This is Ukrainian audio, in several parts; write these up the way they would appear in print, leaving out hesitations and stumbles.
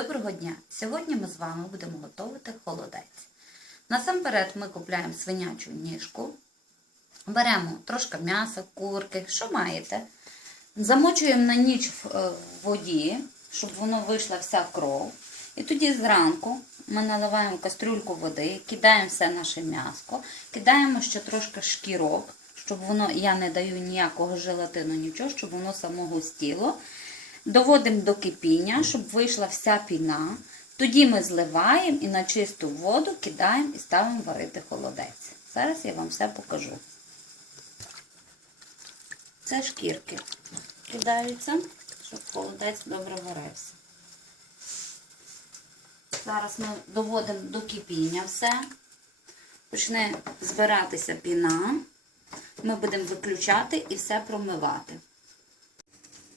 Доброго дня! Сьогодні ми з вами будемо готувати холодець. Насамперед ми купуємо свинячу ніжку, беремо трошки м'яса, курки, що маєте. Замочуємо на ніч в воді, щоб воно вийшла вся кров. І тоді зранку ми наливаємо в кастрюльку води, кидаємо все наше м'ясо, кидаємо ще трошки шкірок, щоб воно, я не даю ніякого желатину, нічого, щоб воно само густіло. Доводимо до кипіння, щоб вийшла вся піна. Тоді ми зливаємо і на чисту воду кидаємо і ставимо варити холодець. Зараз я вам все покажу. Це шкірки кидаються, щоб холодець добре варився. Зараз ми доводимо до кипіння все. Почне збиратися піна. Ми будемо виключати і все промивати.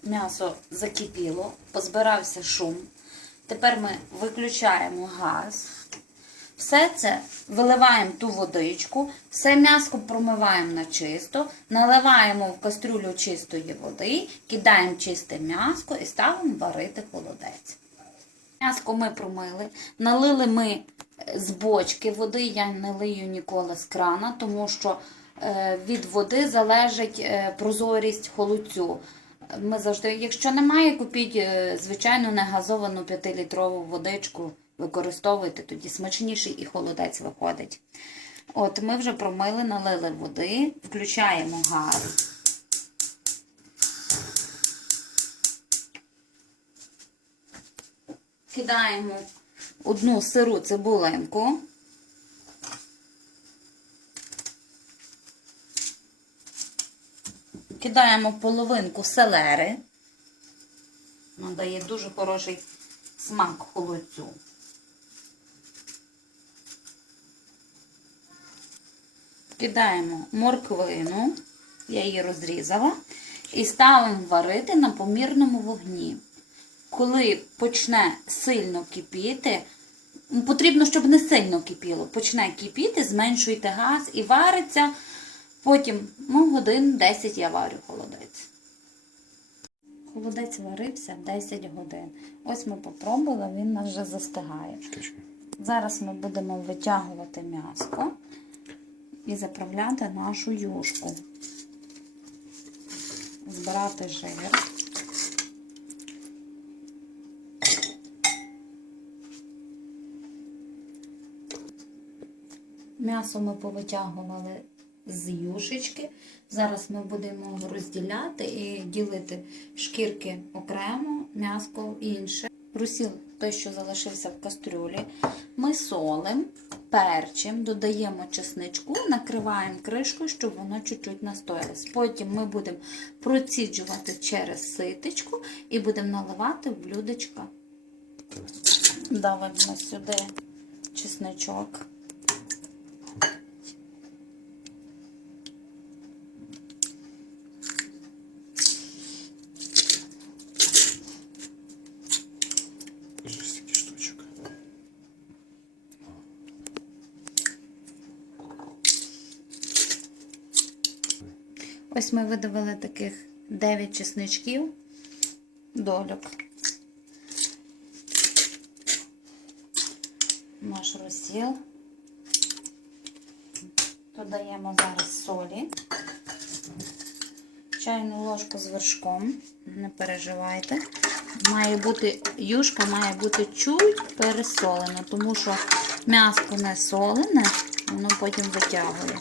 М'ясо закипіло, позбирався шум. Тепер ми виключаємо газ. Все це виливаємо ту водичку, все м'ясо промиваємо на чисто, наливаємо в кастрюлю чистої води, кидаємо чисте м'ясо і ставимо варити холодець. М'ясо ми промили, налили ми з бочки води, я не лию ніколи з крана, тому що від води залежить прозорість холодцю. Ми завжди, якщо немає, купіть звичайну негазовану 5-літрову водичку, використовуйте, тоді смачніший і холодець виходить. От, ми вже промили, налили води, включаємо газ. Кидаємо одну сиру цибулинку. Кидаємо половинку селери. Вона дає дуже хороший смак холодцю. Кидаємо морквину, я її розрізала, і ставимо варити на помірному вогні. Коли почне сильно кипіти, потрібно, щоб не сильно кипіло, почне кипіти, зменшуйте газ і вариться. Потім, годин 10 я варю холодець. Холодець варився 10 годин. Ось ми попробували, він у нас вже застигає. Зараз ми будемо витягувати м'ясо і заправляти нашу юшку. Збирати жир. М'ясо ми повитягували з юшечки. Зараз ми будемо його розділяти і ділити шкірки окремо, м'ясо інше. Розсіл той, що залишився в кастрюлі, ми солимо, перчимо, додаємо чесничку, накриваємо кришкою, щоб воно чуть-чуть настоялось. Потім ми будемо проціджувати через ситечку і будемо наливати в блюдечко. Давимо сюди чесничок. Ось ми видавили таких 9 чесничків, дольок. Наш розсіл. Додаємо зараз солі. Чайну ложку з вершком, не переживайте. Юшка має бути чуть пересолена, тому що м'ясо не солене, воно потім витягує.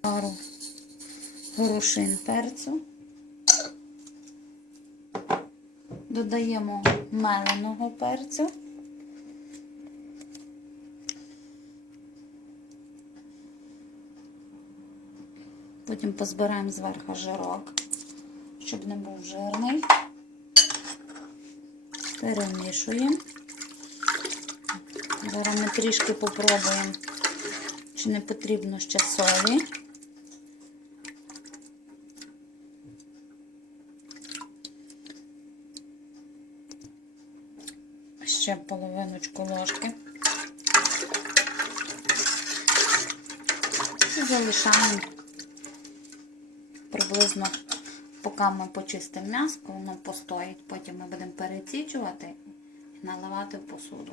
Пару горошин перцю. Додаємо меленого перцю. Потім позбираємо зверху жирок, щоб не був жирний. Перемішуємо. Зараз ми трішки попробуємо, чи не потрібно ще солі. Ще половиночку ложки. І залишаємо приблизно Поки ми почистимо м'ясо, воно постоїть, потім ми будемо переціджувати і наливати в посуду.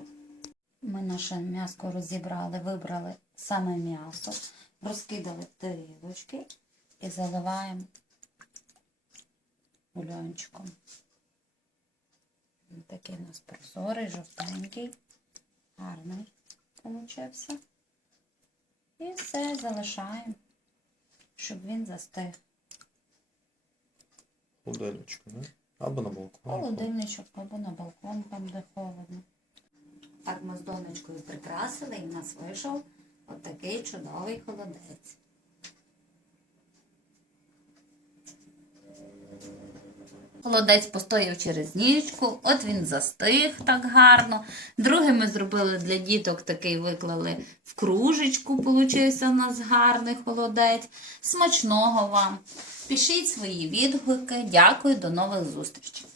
Ми наше м'ясо розібрали, вибрали саме м'ясо, розкидали тарілочки і заливаємо бульончиком. Він такий у нас прозорий, жовтенький, гарний получився. І все залишаємо, щоб він застиг. Холодильничку, не? Або на балкон. Холодильничок, або на балкон, там де холодно. Так ми з донечкою прикрасили, і в нас вийшов отакий чудовий холодець. Холодець постояв через нічку, от він застиг так гарно. Другий ми зробили для діток, такий виклали в кружечку, получився у нас гарний холодець. Смачного вам! Пишіть свої відгуки. Дякую, до нових зустрічей!